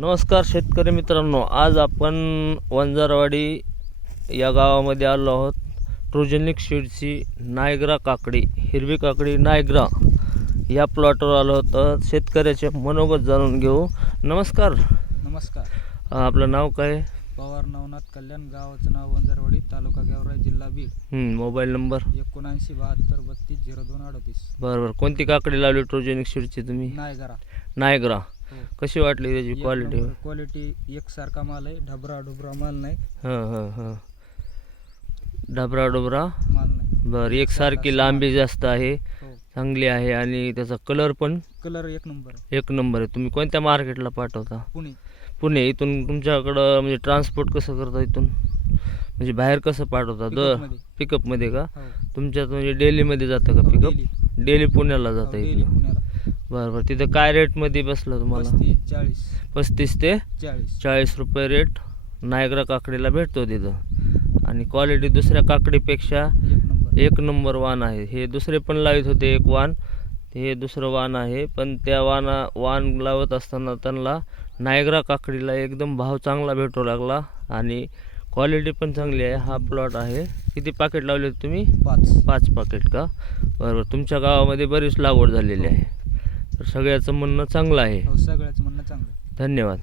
नमस्कार शेतकरी मित्रांनो, आज आपण वंजारवाडी या गावामध्ये आलो आहोत. ट्रोजनिक सीडची नायग्रा काकडी, हिरवी काकडी नायग्रा या प्लॉटवर आलो होतो. शेतकऱ्याचे मनोगत जाणून घेऊ. नमस्कार. नमस्कार. आपलं नाव काय? पवार नवनाथ कल्याण. गावाचं नाव वंजारवाडी, तालुका गेवराई, जिल्हा बीड. Mobile number 7972320238. बरोबर. कोणती काकडी लावली ट्रोजनिक सीडची तुम्ही? नायग्रा. हो. कशी वाटली त्याची क्वालिटी? क्वालिटी एकसारखा माल आहे, ढबरा माल नाही. हां ढबरा माल नाही. बरं. एकसारखी लांबी जास्त आहे, हो. चांगली आहे आणि त्याचा कलर पण कलर एक नंबर आहे. एक नंबर आहे. तुम्ही कोणत्या मार्केटला पाठवता? पुणे. इथून तुमच्याकडं म्हणजे ट्रान्सपोर्ट कसं करता इथून, म्हणजे बाहेर कसं पाठवता? पिकअपमध्ये का? हो. तुमच्यात म्हणजे डेलीमध्ये जातं का हो, पिकअप? डेली. डेली पुण्याला हो, जातं डेली इथलं? पुण्याला. बरं. तिथं काय रेटमध्ये बसलं तुम्हाला? 35 ते 40 रुपये रेट नायग्रा काकडीला भेटतो तिथं. आणि क्वालिटी दुसऱ्या काकडीपेक्षा एक नंबर वाण आहे. हे दुसरे पण लावित होते एक वाण, हे दुसरं वाण आहे. पण त्या वाण लावत असताना त्यांना नायग्रा काकडीला एकदम भाव चांगला भेटू लागला आणि क्वालिटी पण चांगली आहे. हा प्लॉट आहे. किती पाकिट लावले तुम्ही? 5 पाकिट का? बरोबर. तुमच्या गावामध्ये बरीच लागवड झालेली आहे, तर सगळ्याचं म्हणणं चांगलं आहे. सगळ्याचं म्हणणं चांगलं. धन्यवाद.